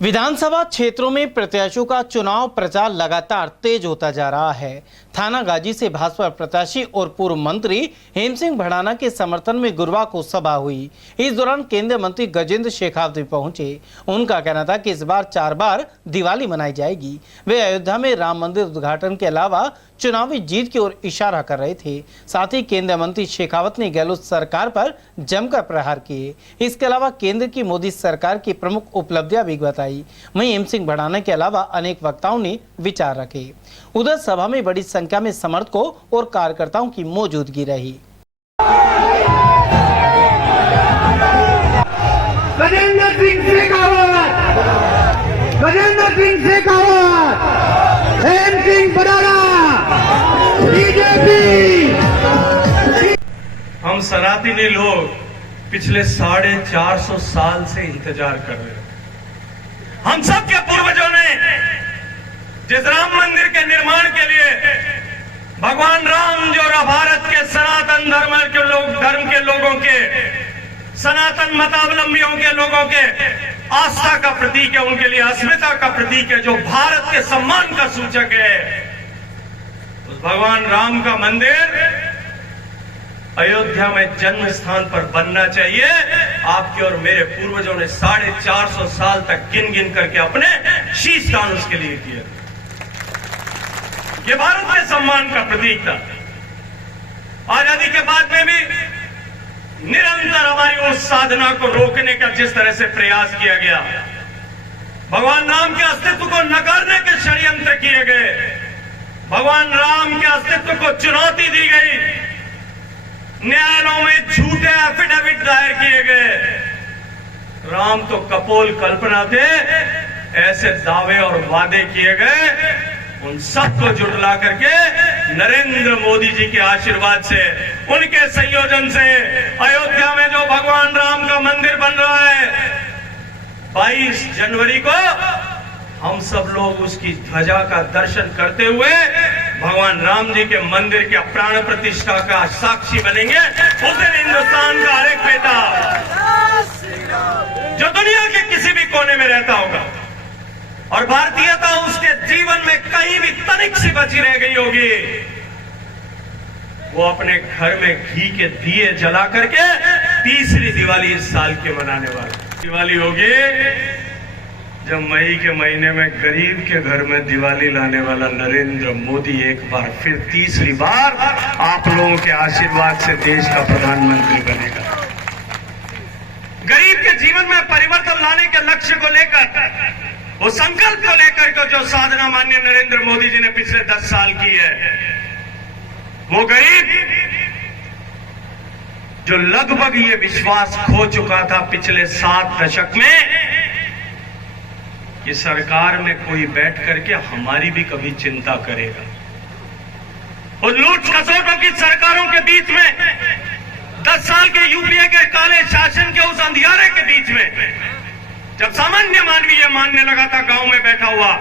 विधानसभा क्षेत्रों में प्रत्याशियों का चुनाव प्रचार लगातार तेज होता जा रहा है। थाना गाजी से भाजपा प्रत्याशी और पूर्व मंत्री हेम सिंह भड़ाना के समर्थन में गुरुवार को सभा हुई। इस दौरान केंद्रीय मंत्री गजेंद्र शेखावत भी पहुंचे। उनका कहना था कि इस बार 4 बार दिवाली मनाई जाएगी। वे अयोध्या में राम मंदिर उद्घाटन के अलावा चुनावी जीत की ओर इशारा कर रहे थे। साथ ही केंद्रीय मंत्री शेखावत ने गहलोत सरकार पर जमकर प्रहार किए। इसके अलावा केंद्र की मोदी सरकार की प्रमुख उपलब्धियां भी बताई। वहीं हेम सिंह भड़ाना के अलावा अनेक वक्ताओं ने विचार रखे। उधर सभा में बड़ी संख्या में समर्थकों और कार्यकर्ताओं की मौजूदगी रही। गजेंद्र सिंह शेखावत, हेम सिंह भड़ाना, बीजेपी। हम सनातनी लोग पिछले 450 साल से इंतजार कर रहे हैं। हम सब के पूर्वजों ने जिस राम मंदिर के निर्माण के लिए भगवान राम जो भारत के सनातन धर्म के लोगों के सनातन मतावलंबियों के लोगों के आस्था का प्रतीक है, उनके लिए अस्मिता का प्रतीक है, जो भारत के सम्मान का सूचक है, उस भगवान राम का मंदिर अयोध्या में जन्म स्थान पर बनना चाहिए। आपके और मेरे पूर्वजों ने 450 साल तक गिन गिन करके अपने शीश दान उसके लिए किए। ये भारत के सम्मान का प्रतीक था। आजादी के बाद में भी निरंतर हमारी उस साधना को रोकने का जिस तरह से प्रयास किया गया, भगवान राम के अस्तित्व को नकारने के षड्यंत्र किए गए, भगवान राम के अस्तित्व को चुनौती दी गई, न्यायालयों में झूठे एफिडेविट दायर किए गए। राम तो कपोल कल्पना थे, ऐसे दावे और वादे किए गए। उन सबको जुटला करके नरेंद्र मोदी जी के आशीर्वाद से, उनके संयोजन से अयोध्या में जो भगवान राम का मंदिर बन रहा है, 22 जनवरी को हम सब लोग उसकी ध्वजा का दर्शन करते हुए भगवान राम जी के मंदिर के प्राण प्रतिष्ठा का साक्षी बनेंगे। उस दिन हिंदुस्तान का हर एक बेटा जो दुनिया के किसी भी कोने में रहता होगा और भारतीयता उसके जीवन में कहीं भी तनिक सी बची रह गई होगी, वो अपने घर में घी के दिए जला करके तीसरी दिवाली इस साल के मनाने वाली दिवाली होगी, जब मई के महीने में गरीब के घर में दिवाली लाने वाला नरेंद्र मोदी एक बार फिर तीसरी बार आप लोगों के आशीर्वाद से देश का प्रधानमंत्री बनेगा। गरीब के जीवन में परिवर्तन लाने के लक्ष्य को लेकर, वो संकल्प को लेकर के जो साधना माननीय नरेंद्र मोदी जी ने पिछले 10 साल की है, वो गरीब जो लगभग ये विश्वास खो चुका था पिछले 7 दशक में कि सरकार में कोई बैठ करके हमारी भी कभी चिंता करेगा। उस लूट खसोटों की सरकारों के बीच में, 10 साल के यूपीए के काले शासन के उस अंधियारे के बीच में, जब सामान्य मानवी ये मानने लगा था गांव में बैठा हुआ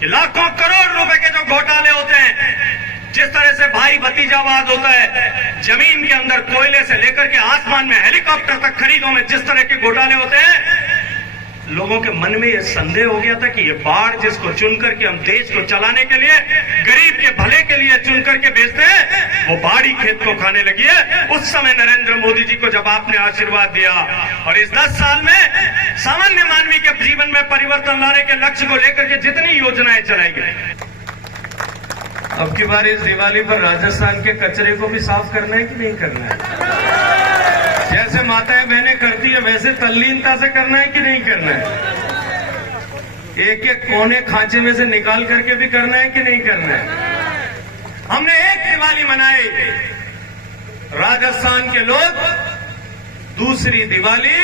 कि लाखों करोड़ रुपए के जो घोटाले होते हैं, जिस तरह से भाई भतीजावाद होता है, जमीन के अंदर कोयले से लेकर के आसमान में हेलीकॉप्टर तक खरीदों में जिस तरह के घोटाले होते हैं, लोगों के मन में यह संदेह हो गया था कि ये बाढ़ जिसको चुन करके हम देश को चलाने के लिए, गरीब के भले के लिए चुन करके भेजते हैं, वो बाढ़ी खेत को खाने लगी है। उस समय नरेंद्र मोदी जी को जब आपने आशीर्वाद दिया और इस 10 साल में सामान्य मानवी के जीवन में परिवर्तन लाने के लक्ष्य को लेकर के जितनी योजनाएं चलाई गई, अब की बार इस दिवाली पर राजस्थान के कचरे को भी साफ करना है कि नहीं करना है? जैसे माताएं बहनें करती है वैसे तल्लीनता से करना है कि नहीं करना है? एक एक कोने खांचे में से निकाल करके भी करना है कि नहीं करना है? हमने एक दिवाली मनाई, राजस्थान के लोग दूसरी दिवाली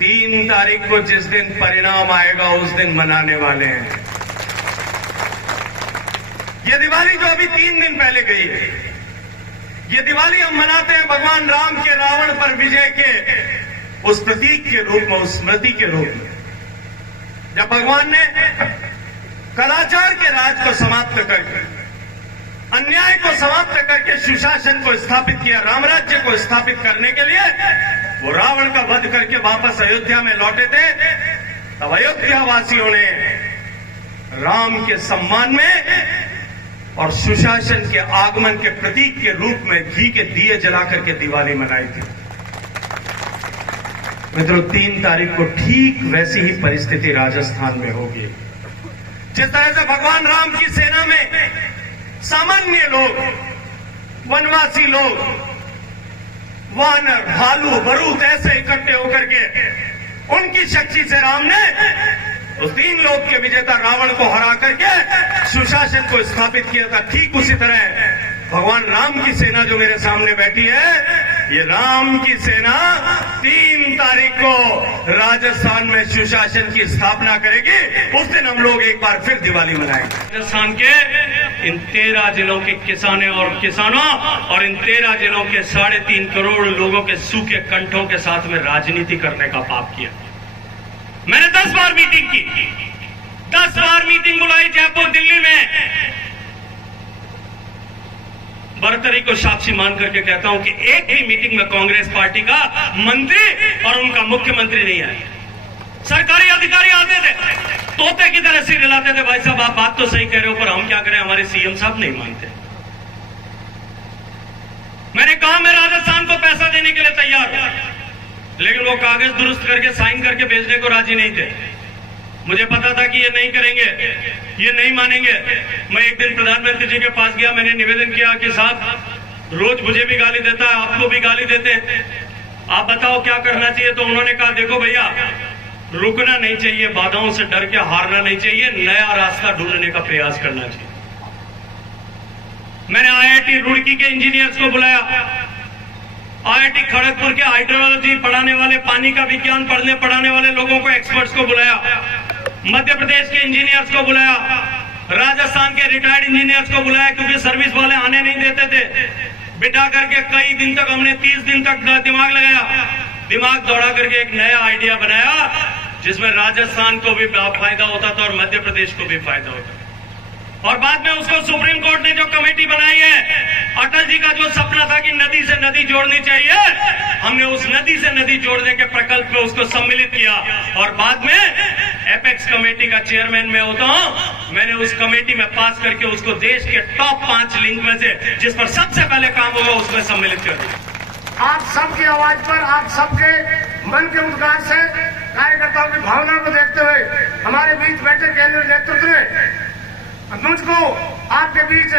3 तारीख को जिस दिन परिणाम आएगा उस दिन मनाने वाले हैं। ये दिवाली जो अभी 3 दिन पहले गई है, ये दिवाली हम मनाते हैं भगवान राम के रावण पर विजय के उस प्रतीक के रूप में, उस स्मृति के रूप में, जब भगवान ने कदाचार के राज को समाप्त करके, अन्याय को समाप्त करके सुशासन को स्थापित किया, रामराज्य को स्थापित करने के लिए वो रावण का वध करके वापस अयोध्या में लौटे थे। तब अयोध्या वासियों ने राम के सम्मान में और सुशासन के आगमन के प्रतीक के रूप में घी के दिए जलाकर के दिवाली मनाई थी। मित्रों, 3 तारीख को ठीक वैसी ही परिस्थिति राजस्थान में होगी। जिस तरह से भगवान राम की सेना में सामान्य लोग, वनवासी लोग, वानर, भालू, बरूद ऐसे इकट्ठे होकर के उनकी शक्ति से राम ने उस 3 लोक के विजेता रावण को हरा करके सुशासन को स्थापित किया था। ठीक उसी तरह भगवान राम की सेना जो मेरे सामने बैठी है, ये राम की सेना 3 तारीख को राजस्थान में सुशासन की स्थापना करेगी। उस दिन हम लोग एक बार फिर दिवाली मनाएंगे। राजस्थान के इन 13 जिलों के किसानों और इन 13 जिलों के 3.5 करोड़ लोगों के सूखे कंठों के साथ में राजनीति करने का पाप किया। मैंने 10 बार मीटिंग की, 10 बार मीटिंग बुलाई जयपुर, दिल्ली में। बरतरी को साक्षी मान करके कहता हूं कि एक भी मीटिंग में कांग्रेस पार्टी का मंत्री और उनका मुख्यमंत्री नहीं है। सरकारी अधिकारी आते थे, तोते की तरह सिर हिलाते थे, भाई साहब आप बात तो सही कह रहे हो पर हम क्या करें, हमारे सीएम साहब नहीं मानते। मैंने कहा मैं राजस्थान को पैसा देने के लिए तैयार हूं, लेकिन वो कागज दुरुस्त करके साइन करके भेजने को राजी नहीं थे। मुझे पता था कि ये नहीं करेंगे, ये नहीं मानेंगे। मैं एक दिन प्रधानमंत्री जी के पास गया, मैंने निवेदन किया कि साहब रोज मुझे भी गाली देता है, आपको भी गाली देते हैं, आप बताओ क्या करना चाहिए। तो उन्होंने कहा देखो भैया, रुकना नहीं चाहिए, बाधाओं से डर के हारना नहीं चाहिए, नया रास्ता ढूंढने का प्रयास करना चाहिए। मैंने आईआईटी रुड़की के इंजीनियर्स को बुलाया, आईआईटी खड़गपुर के हाइड्रोलॉजी पढ़ाने वाले, पानी का विज्ञान पढ़ाने वाले लोगों को, एक्सपर्ट्स को बुलाया, मध्य प्रदेश के इंजीनियर्स को बुलाया, राजस्थान के रिटायर्ड इंजीनियर्स को बुलाया, क्योंकि सर्विस वाले आने नहीं देते थे। बिठा करके कई दिन तक हमने 30 दिन तक दिमाग लगाया, दिमाग दौड़ा करके एक नया आइडिया बनाया जिसमें राजस्थान को भी फायदा होता था और मध्य प्रदेश को भी फायदा होता था। और बाद में उसको सुप्रीम कोर्ट ने जो कमेटी बनाई है, अटल जी का जो सपना था कि नदी से नदी जोड़नी चाहिए, हमने उस नदी से नदी जोड़ने के प्रकल्प में उसको सम्मिलित किया। और बाद में एपेक्स कमेटी का चेयरमैन मैं होता हूं, मैंने उस कमेटी में पास करके उसको देश के टॉप 5 लिंक में से जिस पर सबसे पहले काम होगा उसमें सम्मिलित कर दिया। आप सबकी आवाज पर, आप सबके मन के उद्गार से, कार्यकर्ताओं की भावना को देखते हुए हमारे बीच बैठे केंद्रीय नेतृत्व ने मुझको आपके बीच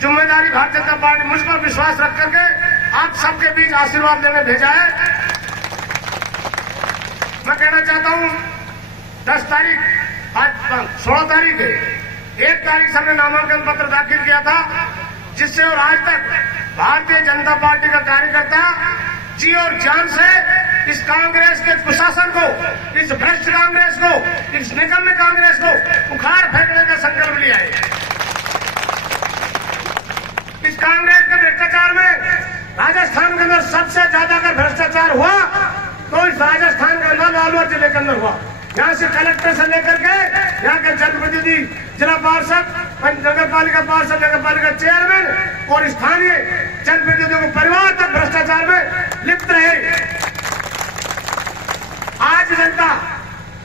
जिम्मेदारी, भारतीय जनता पार्टी मुझ पर विश्वास रख करके आप सबके बीच आशीर्वाद लेने भेजा है। मैं कहना चाहता हूं 10 तारीख, आज 16 तारीख है, 1 तारीख से हमने नामांकन पत्र दाखिल किया था, जिससे और आज तक भारतीय जनता पार्टी का कार्यकर्ता जी और जान से इस कांग्रेस के कुशासन को, इस भ्रष्ट कांग्रेस को, इस निकम्मे कांग्रेस को उखाड़ फेंकने का संकल्प लिया है। इस कांग्रेस के भ्रष्टाचार में राजस्थान के अंदर सबसे ज्यादा अगर भ्रष्टाचार हुआ तो इस राजस्थान के अंदर लालवार जिले के अंदर हुआ। यहाँ से कलेक्टर से लेकर के यहाँ के जनप्रतिनिधि, जिला पार्षद, नगर पालिका पार्षद, नगर पालिका चेयरमैन और स्थानीय जनप्रतिनिधियों को परिवार तक भ्रष्टाचार में लिप्त रहे। आज जनता,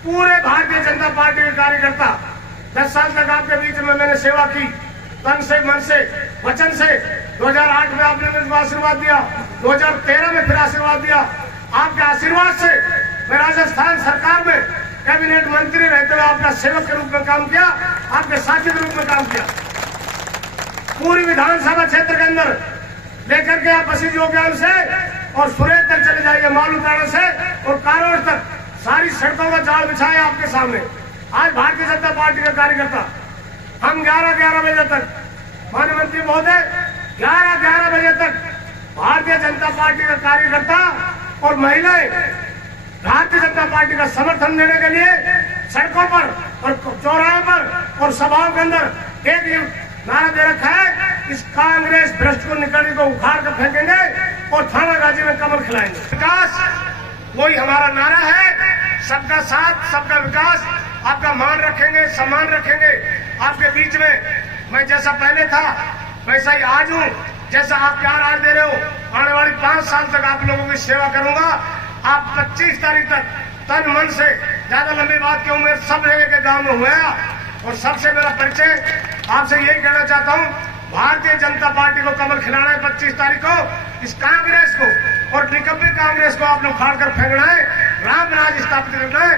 पूरे भारतीय जनता पार्टी के कार्यकर्ता, 10 साल तक आपके बीच में मैंने सेवा की, तन से, मन से, वचन से। 2008 में आपने मुझको आशीर्वाद दिया, 2013 में फिर आशीर्वाद दिया। आपके आशीर्वाद से मैं राजस्थान सरकार में कैबिनेट मंत्री रहते हुए आपका सेवक के रूप में काम किया, आपके साथी के रूप में काम किया। पूरी विधानसभा क्षेत्र के अंदर लेकर के आप बसी योगदान से और सुरेश तक चले जाइए, मालूताड़ा से और कारोड़ तक सारी सड़कों का जाल बिछाया आपके सामने। आज भारतीय जनता पार्टी के कार्यकर्ता हम 11-11 बजे तक, माननीय मंत्री महोदय, 11-11 बजे तक भारतीय जनता पार्टी के कार्यकर्ता और महिलाएं भारतीय जनता पार्टी का समर्थन देने के लिए सड़कों पर और चौराहों पर और सभाओं के अंदर एक नारा दे रखा है, इस कांग्रेस भ्रष्ट को निकलने को उखाड़ कर फेंकेंगे और थानागाजी में कमल खिलाएंगे। विकास वही हमारा नारा है, सबका साथ, सबका विकास। आपका मान रखेंगे, सम्मान रखेंगे। आपके बीच में मैं जैसा पहले था वैसा ही आज हूँ। जैसा आप प्यार आज दे रहे हो, आने वाली 5 साल तक आप लोगों की सेवा करूंगा। आप 25 तारीख तक तन मन से ज्यादा लंबी बात क्यों, मेरे सब जगह के गांव में हुआ और सबसे मेरा परिचय आपसे यही कहना चाहता हूं, भारतीय जनता पार्टी को कमल खिलाना है 25 तारीख को, इस कांग्रेस को और निकम्मी कांग्रेस को आपने उखाड़ कर फेंकना है, राम राज स्थापित करना है।